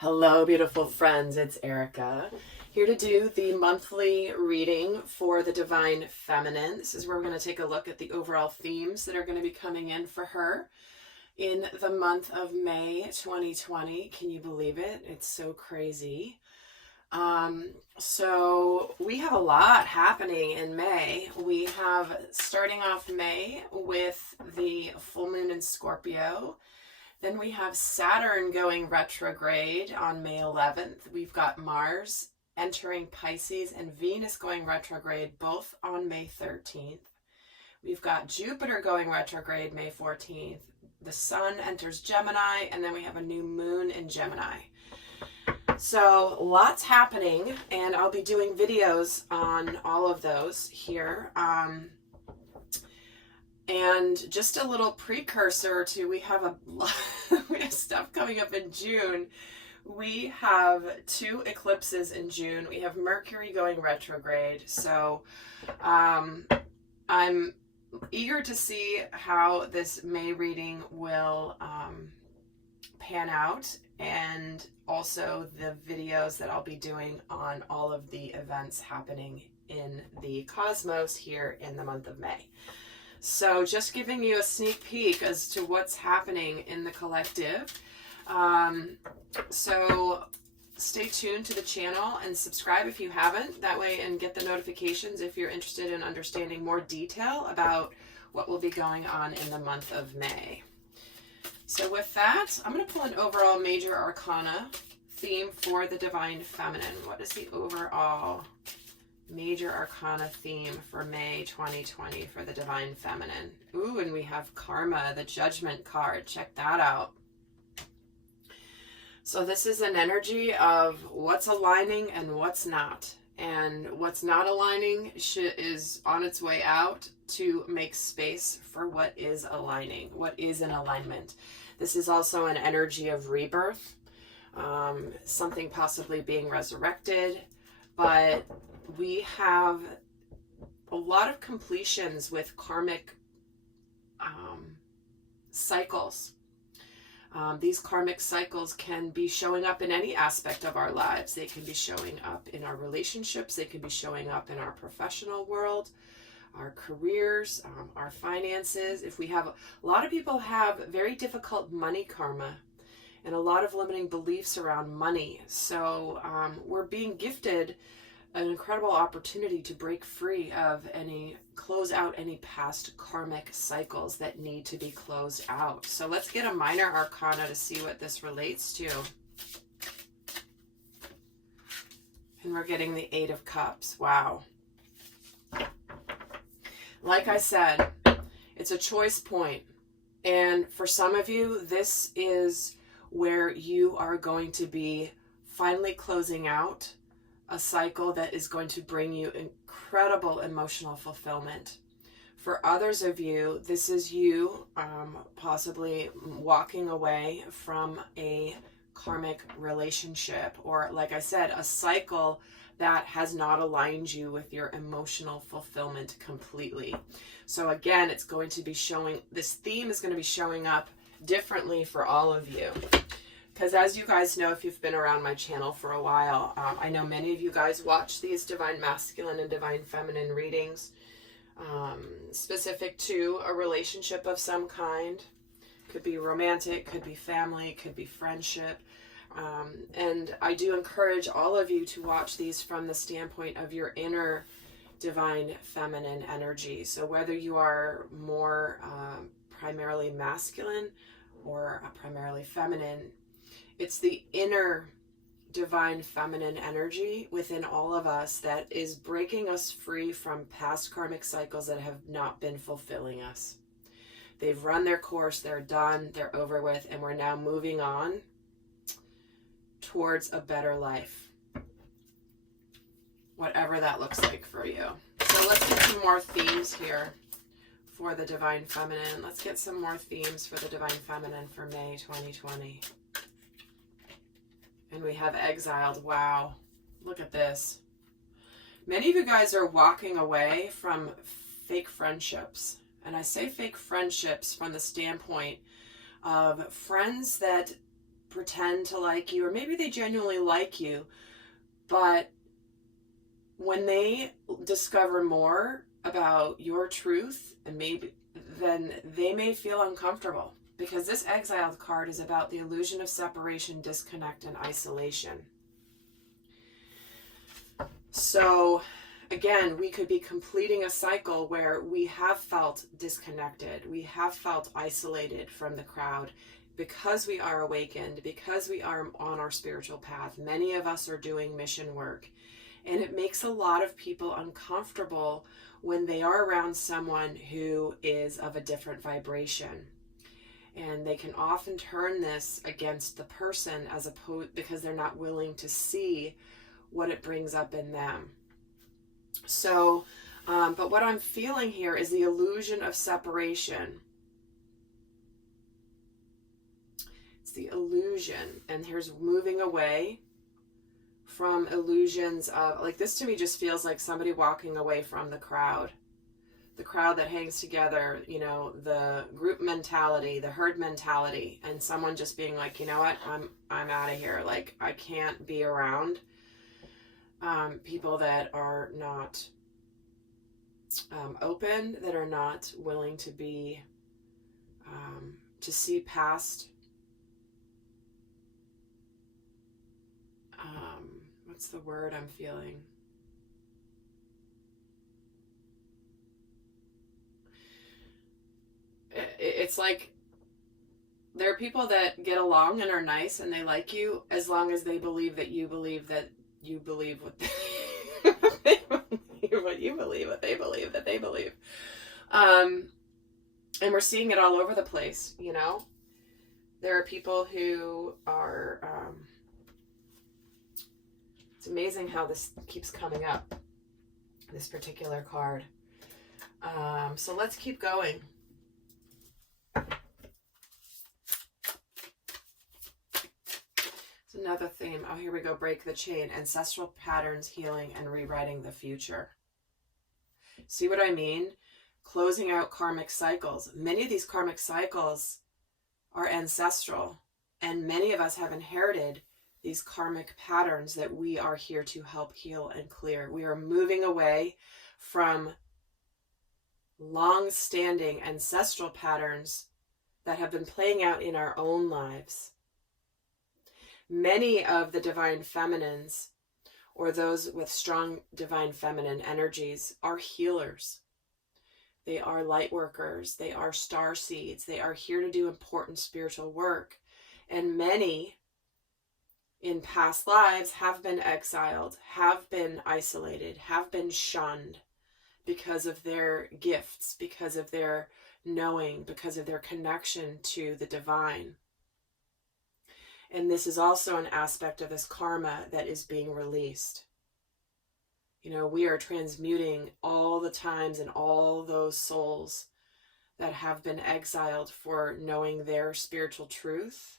Hello, beautiful friends. It's Erika here to do the monthly reading for the Divine Feminine. This is where we're going to take a look at the overall themes that are going to be coming in for her in the month of May 2020. Can you believe it? It's so crazy. So we have a lot happening in May. We have starting off May with the full moon in Scorpio. Then we have Saturn going retrograde on May 11th. We've got Mars entering Pisces and Venus going retrograde both on May 13th. We've got Jupiter going retrograde May 14th. The Sun enters Gemini, and then we have a new moon in Gemini. So lots happening, and I'll be doing videos on all of those here. And just a little precursor to, we have stuff coming up in June. We have 2 eclipses in June. We have Mercury going retrograde. So I'm eager to see how this May reading will pan out, and also the videos that I'll be doing on all of the events happening in the cosmos here in the month of May. So just giving you a sneak peek as to what's happening in the collective. So stay tuned to the channel and subscribe if you haven't, that way, and get the notifications if you're interested in understanding more detail about what will be going on in the month of May. So with that, I'm going to pull an overall major arcana theme for the Divine Feminine. What is the overall major arcana theme for May 2020 for the Divine Feminine? Ooh, and we have Karma, the Judgment card. Check that out. So this is an energy of what's aligning and what's not. And what's not aligning is on its way out to make space for what is aligning, what is in alignment. This is also an energy of rebirth, something possibly being resurrected, but we have a lot of completions with karmic cycles. These karmic cycles can be showing up in any aspect of our lives. They can be showing up in our relationships. They can be showing up in our professional world, our careers, our finances. If we have, a lot of people have very difficult money karma and a lot of limiting beliefs around money. So we're being gifted an incredible opportunity to break free of close out any past karmic cycles that need to be closed out. So let's get a minor arcana to see what this relates to. And we're getting the 8 of Cups. Wow. Like I said, it's a choice point. And for some of you, this is where you are going to be finally closing out a cycle that is going to bring you incredible emotional fulfillment. For others of you, this is you possibly walking away from a karmic relationship, or like I said, a cycle that has not aligned you with your emotional fulfillment completely. So again, it's going to be this theme is going to be showing up differently for all of you. Because as you guys know, if you've been around my channel for a while, I know many of you guys watch these Divine Masculine and Divine Feminine readings specific to a relationship of some kind. Could be romantic, could be family, could be friendship. And I do encourage all of you to watch these from the standpoint of your inner Divine Feminine energy. So whether you are more primarily masculine or primarily feminine, it's the inner Divine Feminine energy within all of us that is breaking us free from past karmic cycles that have not been fulfilling us. They've run their course, they're done, they're over with, and we're now moving on towards a better life. Whatever that looks like for you. So let's get some more themes here for the Divine Feminine. Let's get some more themes for the Divine Feminine for May 2020. And we have Exiled. Wow. Look at this. Many of you guys are walking away from fake friendships. And I say fake friendships from the standpoint of friends that pretend to like you, or maybe they genuinely like you, but when they discover more about your truth, and maybe then they may feel uncomfortable, because this exiled card is about the illusion of separation, disconnect, and isolation. So again, we could be completing a cycle where we have felt disconnected, we have felt isolated from the crowd, because we are awakened, because we are on our spiritual path. Many of us are doing mission work, and it makes a lot of people uncomfortable when they are around someone who is of a different vibration. And they can often turn this against the person, as opposed, because they're not willing to see what it brings up in them. So, but what I'm feeling here is the illusion of separation. It's the illusion, and here's moving away from illusions of, like, this to me just feels like somebody walking away from the crowd that hangs together, you know, the group mentality, the herd mentality, and someone just being like, you know what, I'm out of here. Like, I can't be around people that are not open, that are not willing to be to see past what's the word I'm feeling? It's like there are people that get along and are nice and they like you, as long as they believe that you believe that you believe what they believe, what you believe, what they believe that they believe. And we're seeing it all over the place, you know? There are people who are, it's amazing how this keeps coming up, this particular card. So let's keep going. It's another theme. Oh, here we go. Break the chain. Ancestral patterns, healing, and rewriting the future. See what I mean? Closing out karmic cycles. Many of these karmic cycles are ancestral, and many of us have inherited these karmic patterns that we are here to help heal and clear. We are moving away from long-standing ancestral patterns that have been playing out in our own lives. Many of the divine feminines, or those with strong divine feminine energies, are healers. They are light workers. They are star seeds. They are here to do important spiritual work. And many in past lives have been exiled, have been isolated, have been shunned because of their gifts, because of their knowing, because of their connection to the divine. And this is also an aspect of this karma that is being released. You know, we are transmuting all the times and all those souls that have been exiled for knowing their spiritual truth.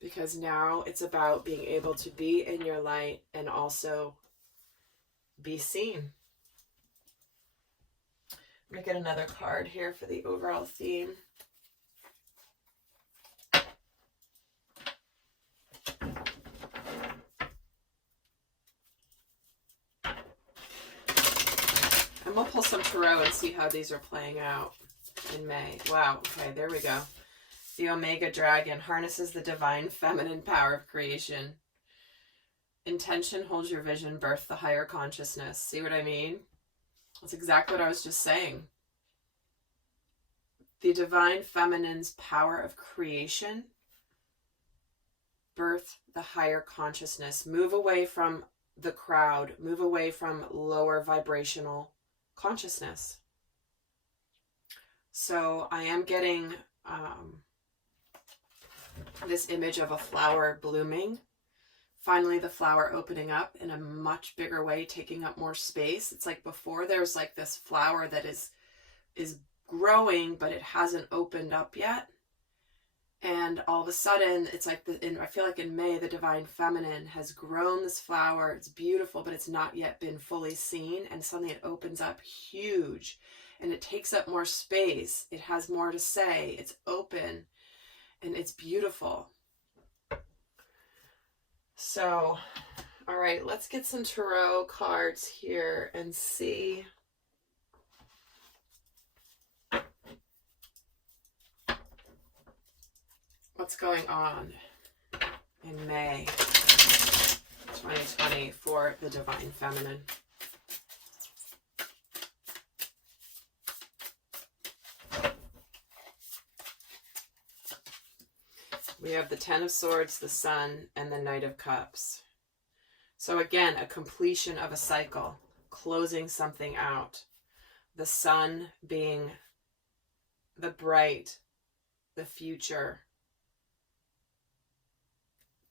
Because now it's about being able to be in your light and also be seen. Let me get another card here for the overall theme. And we'll pull some tarot and see how these are playing out in May. Wow, okay, there we go. The Omega Dragon harnesses the divine feminine power of creation. Intention holds your vision, birth the higher consciousness. See what I mean? That's exactly what I was just saying. The divine feminine's power of creation, birth the higher consciousness. Move away from the crowd. Move away from lower vibrational consciousness. So I am getting this image of a flower blooming. Finally, the flower opening up in a much bigger way, taking up more space. It's like before there's like this flower that is growing, but it hasn't opened up yet. And all of a sudden, it's like, I feel like in May, the divine feminine has grown this flower. It's beautiful, but it's not yet been fully seen. And suddenly it opens up huge and it takes up more space. It has more to say. It's open. And it's beautiful. So, all right, let's get some tarot cards here and see what's going on in May 2020 for the Divine Feminine. We have the Ten of Swords, the Sun, and the Knight of Cups. So again, a completion of a cycle, closing something out. The Sun being the bright, the future.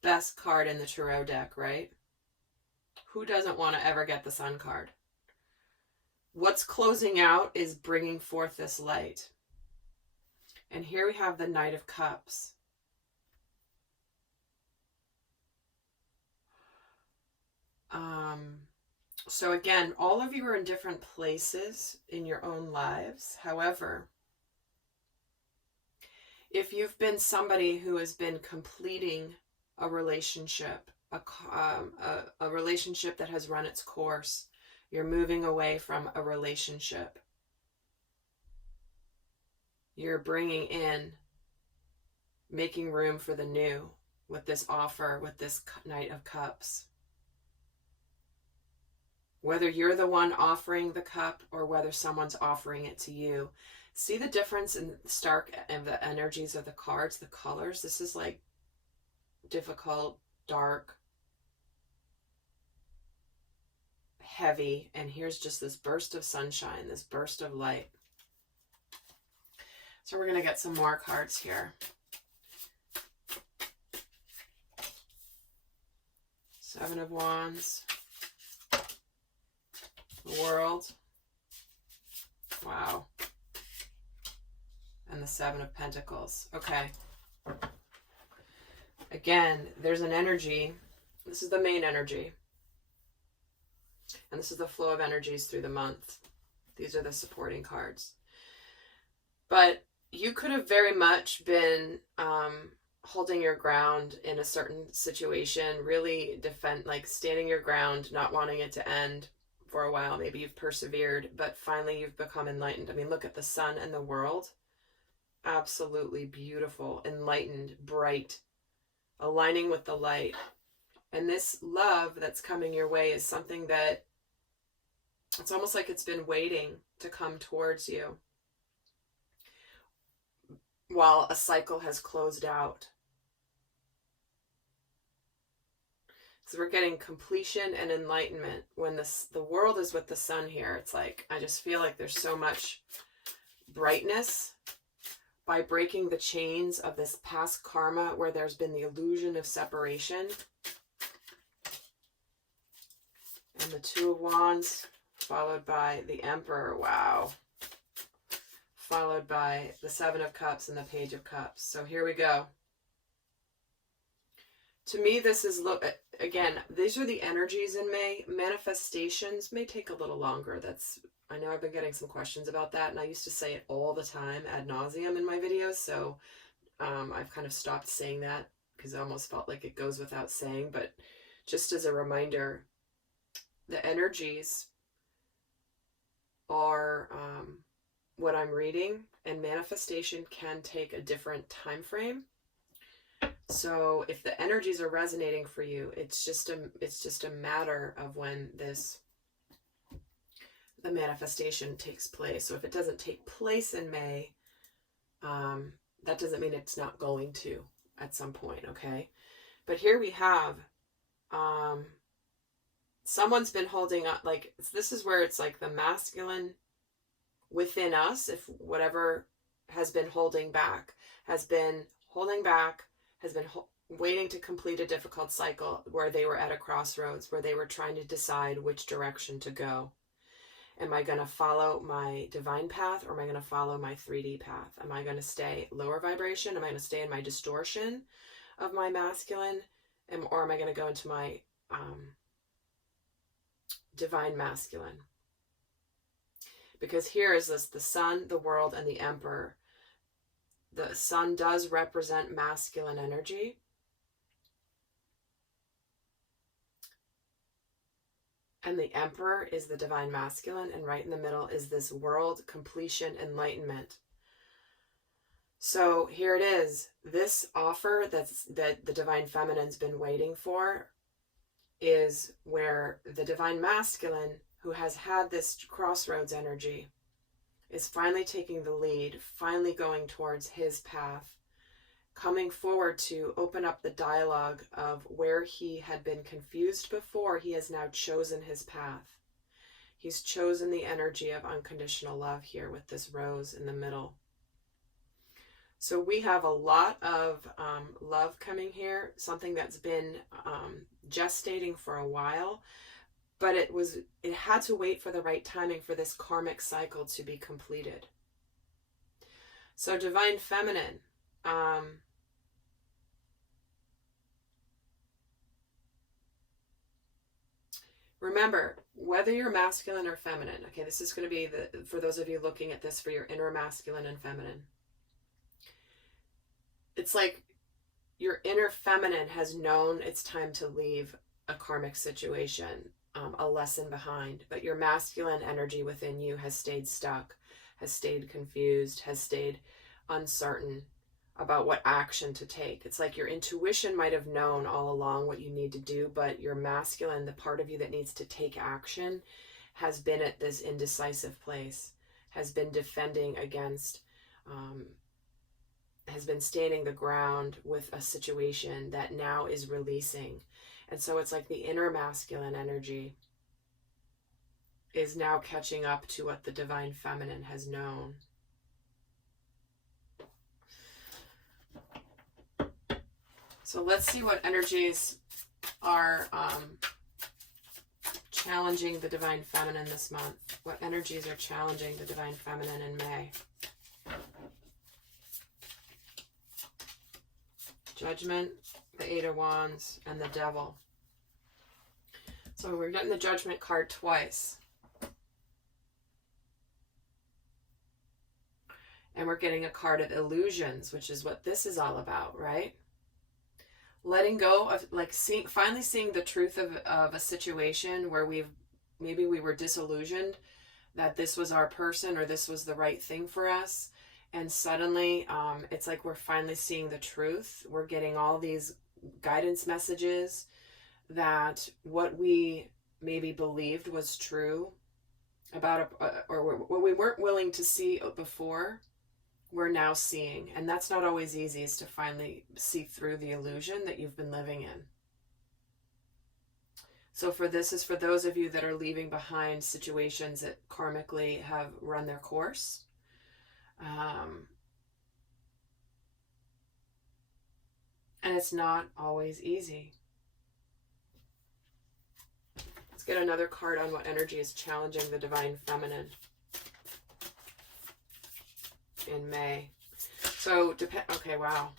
Best card in the tarot deck, right? Who doesn't want to ever get the Sun card? What's closing out is bringing forth this light. And here we have the Knight of Cups. So again, all of you are in different places in your own lives. However, if you've been somebody who has been completing a relationship, a relationship that has run its course, you're moving away from a relationship. You're bringing in, making room for the new with this offer, with this Knight of Cups. Whether you're the one offering the cup or whether someone's offering it to you. See the difference in the energies of the cards, the colors? This is like difficult, dark, heavy, and here's just this burst of sunshine, this burst of light. So we're going to get some more cards here. Seven of Wands. The World. Wow. And the Seven of Pentacles. Okay. Again, there's an energy. This is the main energy. And this is the flow of energies through the month. These are the supporting cards. But you could have very much been holding your ground in a certain situation, really standing your ground, not wanting it to end for a while. Maybe you've persevered, but finally you've become enlightened. I mean, look at the Sun and the World. Absolutely beautiful, enlightened, bright, aligning with the light. And this love that's coming your way is something that it's almost like it's been waiting to come towards you while a cycle has closed out. So we're getting completion and enlightenment. When the world is with the Sun here, it's like, I just feel like there's so much brightness by breaking the chains of this past karma where there's been the illusion of separation. And the Two of Wands, followed by the Emperor. Wow. Followed by the Seven of Cups and the Page of Cups. So here we go. To me, this is, again, these are the energies in May. Manifestations may take a little longer. I know I've been getting some questions about that, and I used to say it all the time ad nauseum in my videos, so I've kind of stopped saying that because I almost felt like it goes without saying. But just as a reminder, the energies are what I'm reading, and manifestation can take a different time frame. So if the energies are resonating for you, it's just a matter of when the manifestation takes place. So if it doesn't take place in May, that doesn't mean it's not going to at some point, okay? But here we have someone's been holding up, like, this is where it's like the masculine within us, if whatever has been holding back, waiting to complete a difficult cycle where they were at a crossroads, where they were trying to decide which direction to go. Am I going to follow my divine path, or am I going to follow my 3D path? Am I going to stay lower vibration? Am I going to stay in my distortion of my masculine? Or am I going to go into my divine masculine? Because here is the Sun, the World, and the Emperor. The sun does represent masculine energy. And the Emperor is the divine masculine, and right in the middle is this world, completion, enlightenment. So here it is. This offer that the divine feminine's been waiting for is where the divine masculine, who has had this crossroads energy, is finally taking the lead, finally going towards his path, coming forward to open up the dialogue of where he had been confused before. He has now chosen his path. He's chosen the energy of unconditional love here with this rose in the middle. So we have a lot of love coming here, something that's been gestating for a while, but it had to wait for the right timing for this karmic cycle to be completed. So divine feminine, remember, whether you're masculine or feminine, okay, this is going to be for those of you looking at this for your inner masculine and feminine. It's like your inner feminine has known it's time to leave a karmic situation, a lesson behind, but your masculine energy within you has stayed stuck, has stayed confused, has stayed uncertain about what action to take. It's like your intuition might have known all along what you need to do, but your masculine, the part of you that needs to take action, has been at this indecisive place, has been defending against, has been standing the ground with a situation that now is releasing. And so it's like the inner masculine energy is now catching up to what the divine feminine has known. So let's see what energies are challenging the divine feminine this month. What energies are challenging the divine feminine in May? Judgment, the Eight of Wands, and the Devil. So we're getting the Judgment card twice. And we're getting a card of illusions, which is what this is all about, right? Letting go of, like, finally seeing the truth of a situation where maybe we were disillusioned that this was our person or this was the right thing for us. And suddenly, it's like we're finally seeing the truth. We're getting all these guidance messages that what we maybe believed was true about, or what we weren't willing to see before, we're now seeing. And that's not always easy, is to finally see through the illusion that you've been living in. So this is for those of you that are leaving behind situations that karmically have run their course. And it's not always easy. Let's get another card on what energy is challenging the divine feminine in May. So, okay, wow.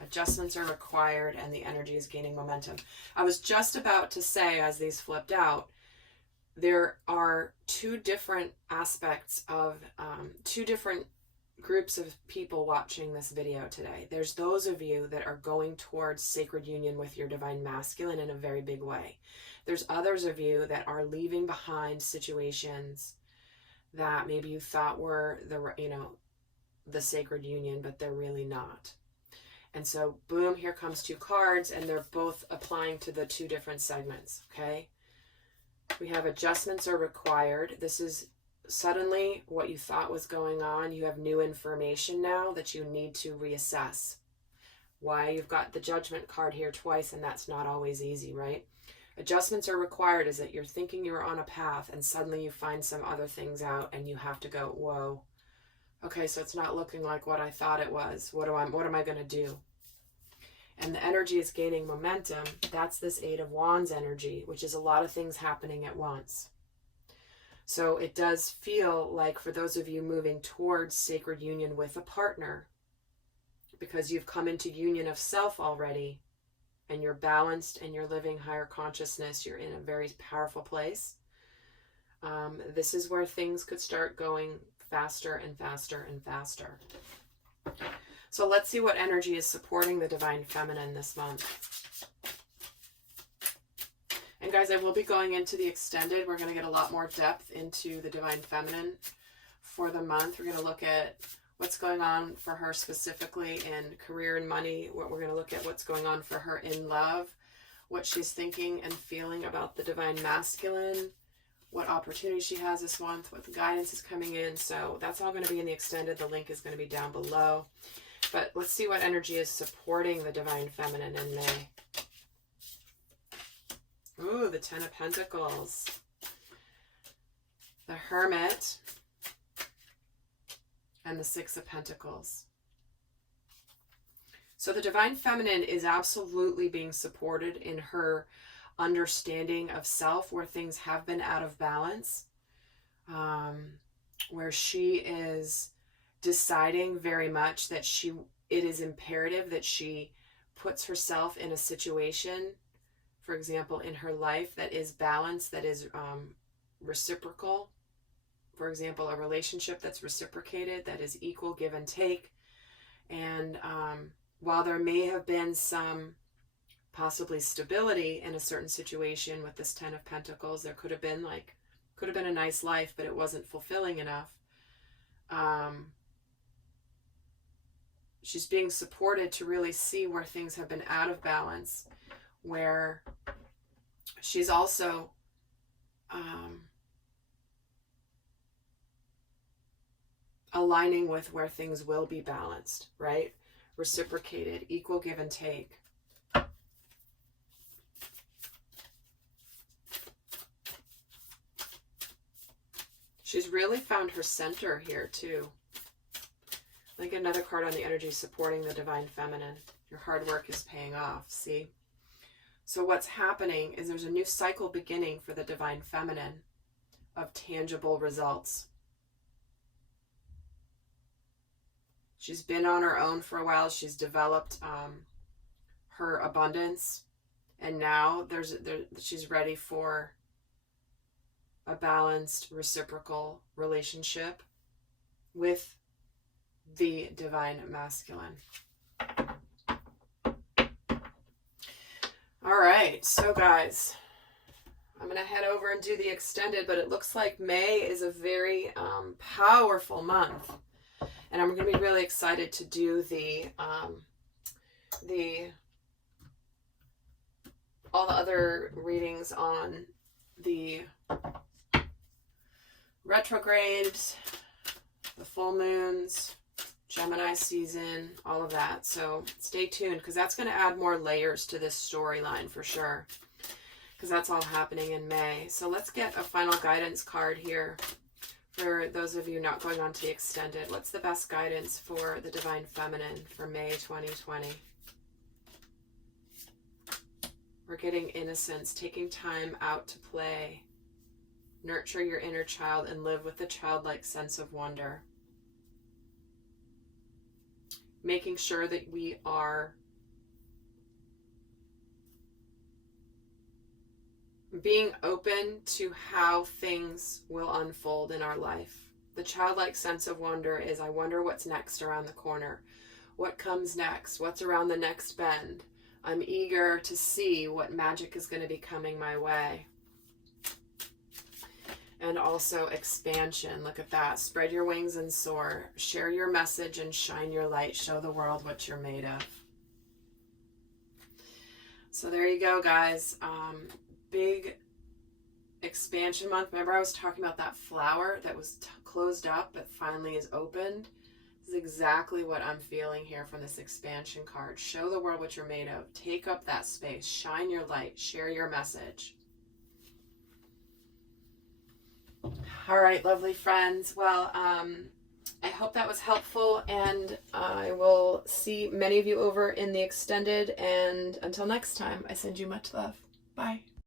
Adjustments are required and the energy is gaining momentum. I was just about to say, as these flipped out, there are two different aspects of, two different groups of people watching this video today. There's those of you that are going towards sacred union with your divine masculine in a very big way. There's others of you that are leaving behind situations that maybe you thought were the sacred union, but they're really not. And so, boom, here comes two cards, and they're both applying to the two different segments, okay? We have adjustments are required. This is suddenly what you thought was going on. You have new information now that you need to reassess. Why? You've got the Judgment card here twice, and that's not always easy, right? Adjustments are required is that you're thinking you're on a path, and suddenly you find some other things out, and you have to go, whoa. Okay, so it's not looking like what I thought it was. What am I going to do? And the energy is gaining momentum. That's this Eight of Wands energy, which is a lot of things happening at once. So it does feel like, for those of you moving towards sacred union with a partner, because you've come into union of self already, and you're balanced and you're living higher consciousness, you're in a very powerful place. This is where things could start going faster and faster and faster. So let's see what energy is supporting the Divine Feminine this month. And guys, I will be going into the extended. We're going to get a lot more depth into the Divine Feminine for the month. We're going to look at what's going on for her specifically in career and money. We're going to look at what's going on for her in love, what she's thinking and feeling about the Divine Masculine, what opportunity she has this month, what the guidance is coming in. So that's all going to be in the extended. The link is going to be down below. But let's see what energy is supporting the Divine Feminine in May. Ooh, the Ten of Pentacles. The Hermit. And the Six of Pentacles. So the Divine Feminine is absolutely being supported in her understanding of self, where things have been out of balance, where she is deciding very much that it is imperative that she puts herself in a situation, for example, in her life that is balanced, that is reciprocal. For example, a relationship that's reciprocated, that is equal give and take. And while there may have been some possibly stability in a certain situation with this Ten of Pentacles, there could have been a nice life, but it wasn't fulfilling enough. She's being supported to really see where things have been out of balance, where she's also aligning with where things will be balanced, right? Reciprocated, equal give and take. She's really found her center here too. I think another card on the energy supporting the Divine Feminine. Your hard work is paying off, see? So what's happening is there's a new cycle beginning for the Divine Feminine of tangible results. She's been on her own for a while. She's developed her abundance. And now she's ready for a balanced, reciprocal relationship with the Divine Masculine. All right, so guys, I'm going to head over and do the extended, but it looks like May is a very powerful month. And I'm going to be really excited to do all the other readings on the retrogrades, the full moons, Gemini season, all of that. So stay tuned, because that's going to add more layers to this storyline for sure, because that's all happening in May. So let's get a final guidance card here for those of you not going on to the extended. What's the best guidance for the Divine Feminine for May 2020? We're getting innocence, taking time out to play. Nurture your inner child and live with a childlike sense of wonder. Making sure that we are being open to how things will unfold in our life. The childlike sense of wonder is, I wonder what's next around the corner. What comes next? What's around the next bend? I'm eager to see what magic is going to be coming my way. And also expansion. Look at that. Spread your wings and soar. Share your message and shine your light. Show the world what you're made of. So there you go, guys. Big expansion month. Remember I was talking about that flower that was closed up but finally is opened? This is exactly what I'm feeling here from this expansion card. Show the world what you're made of. Take up that space. Shine your light. Share your message. All right, lovely friends. Well, I hope that was helpful, and I will see many of you over in the extended. And until next time, I send you much love. Bye.